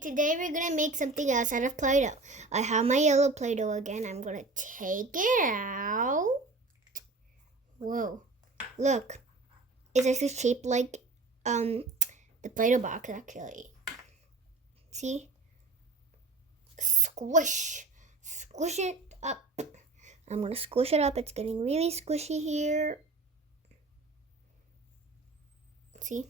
Today we're gonna make something else out of Play-Doh. I have my yellow Play-Doh again. I'm gonna take it out. Whoa, look. It's actually shaped like the Play-Doh box actually. See? Squish. Squish it up. I'm gonna squish it up. It's getting really squishy here. See?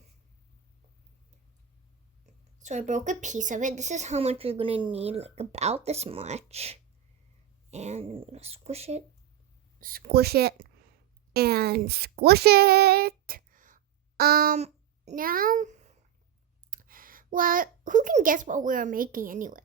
So I broke a piece of it. This is how much you're gonna need, like about this much. And I'm gonna squish it, and squish it. Now, well, who can guess what we are making anyway?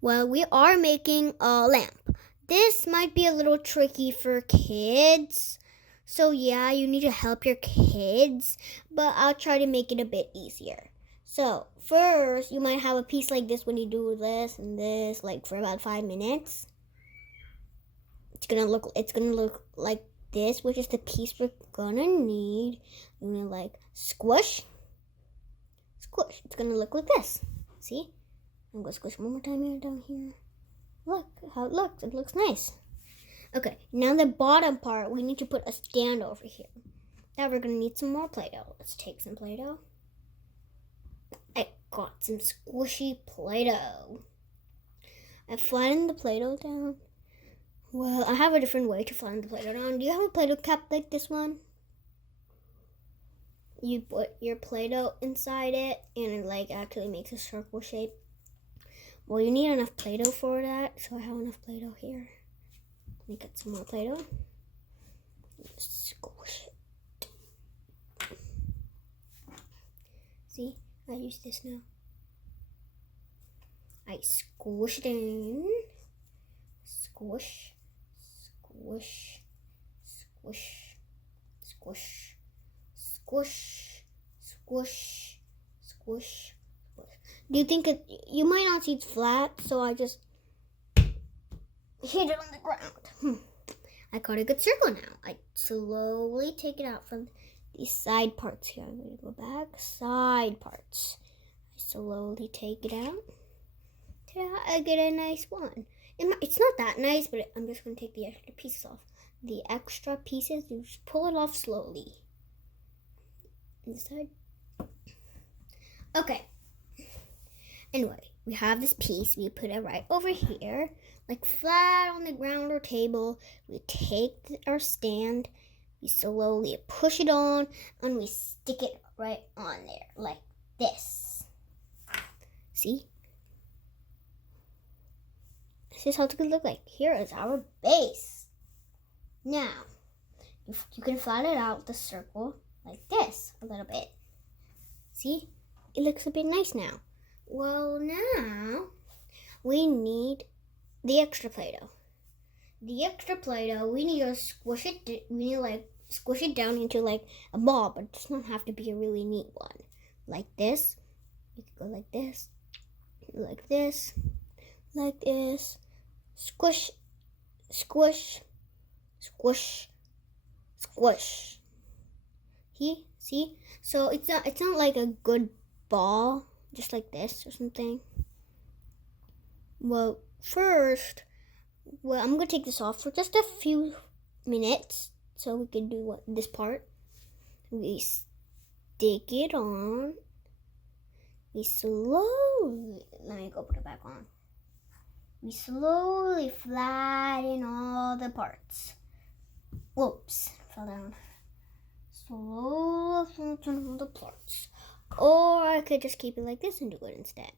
Well, we are making a lamp. This might be a little tricky for kids. So yeah, you need to help your kids, but I'll try to make it a bit easier. So first, you might have a piece like this when you do this and this, like for about 5 minutes. It's gonna look like this, which is the piece we're gonna need. You're gonna like squish. It's gonna look like this. See? I'm gonna squish one more time here down here. Look how it looks. It looks nice. Okay, now the bottom part, we need to put a stand over here. Now we're gonna need some more Play-Doh. Let's take some Play-Doh. I got some squishy Play-Doh. I flattened the Play-Doh down. Well, I have a different way to flatten the Play-Doh down. Do you have a Play-Doh cap like this one? You put your Play-Doh inside it, and it like actually makes a circle shape. Well, you need enough Play-Doh for that, so I have enough Play-Doh here. Let me get some more Play-Doh. Squish it. See? I use this now. I squish it in. Squish. Squish. Squish. Squish. Squish. Squish. Squish. Do you think you might not see it's flat, so I just hit it on the ground. I got a good circle now. I slowly take it out from these side parts here. I'm going to go back. Side parts. I slowly take it out. Ta-da, I get a nice one. It's not that nice, but I'm just going to take the extra pieces off. The extra pieces, you just pull it off slowly. This side. Okay. Anyway, we have this piece. We put it right over here, like flat on the ground or table. We take our stand. We slowly push it on, and we stick it right on there, like this. See? This is how it's going to look like. Here is our base. Now, you can flatten it out the circle like this a little bit. See? It looks a bit nice now. Well, now we need the extra Play-Doh. The extra Play-Doh, we need to squish it. We need to like squish it down into like a ball, but it does not have to be a really neat one. Like this. You can go like this, like this, like this. Squish, squish, squish, squish. See? So it's not like a good ball. Just like this or something. Well, first, I'm going to take this off for just a few minutes so we can do this part. We stick it on. We slowly, let me go put it back on. We slowly flatten all the parts. Whoops, fell down. Slowly flatten all the parts. Or I could just keep it like this and do it instead.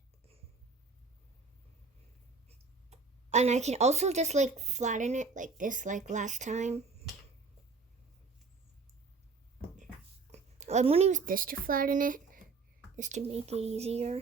And I can also just like flatten it like this, like last time. I'm going to use this to flatten it, just to make it easier.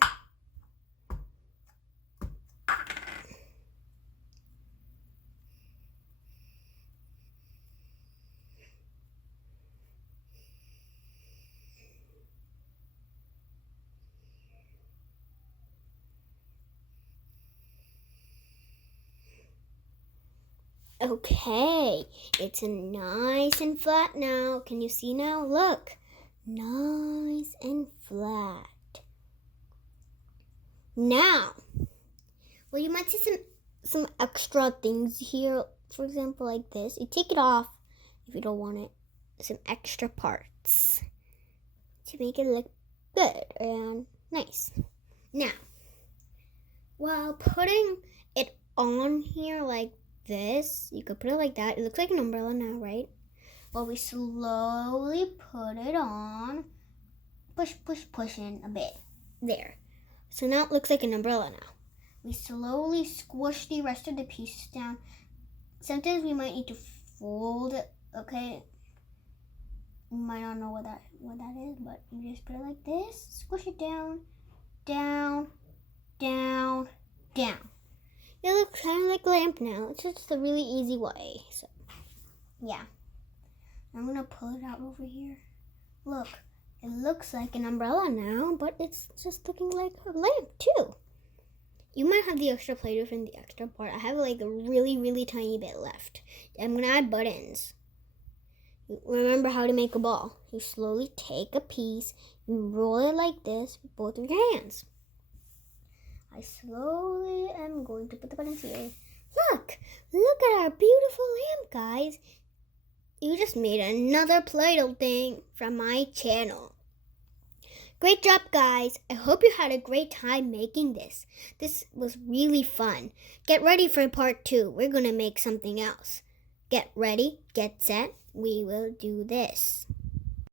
Okay, it's nice and flat now. Can you see now? Look, nice and flat. Now, well, you might see some extra things here. For example, like this. You take it off if you don't want it. Some extra parts to make it look good and nice. Now, while putting it on here like this, you could put it like that. It looks like an umbrella now, right? Well, we slowly put it on. Push in a bit. There. So now it looks like an umbrella now. We slowly squish the rest of the pieces down. Sometimes we might need to fold it, okay? You might not know what that is, but you just put it like this, squish it down, down, down, down. It looks kind of like a lamp now. It's just a really easy way. So, yeah. I'm gonna pull it out over here. Look, it looks like an umbrella now, but it's just looking like a lamp too. You might have the extra Play-Doh from the extra part. I have like a really, really tiny bit left. I'm gonna add buttons. Remember how to make a ball. You slowly take a piece, you roll it like this with both of your hands. I slowly am going to put the buttons here. Look at our beautiful lamp, guys. You just made another Play-Doh thing from my channel. Great job, guys. I hope you had a great time making this. This was really fun. Get ready for part 2. We're going to make something else. Get ready, get set. We will do this.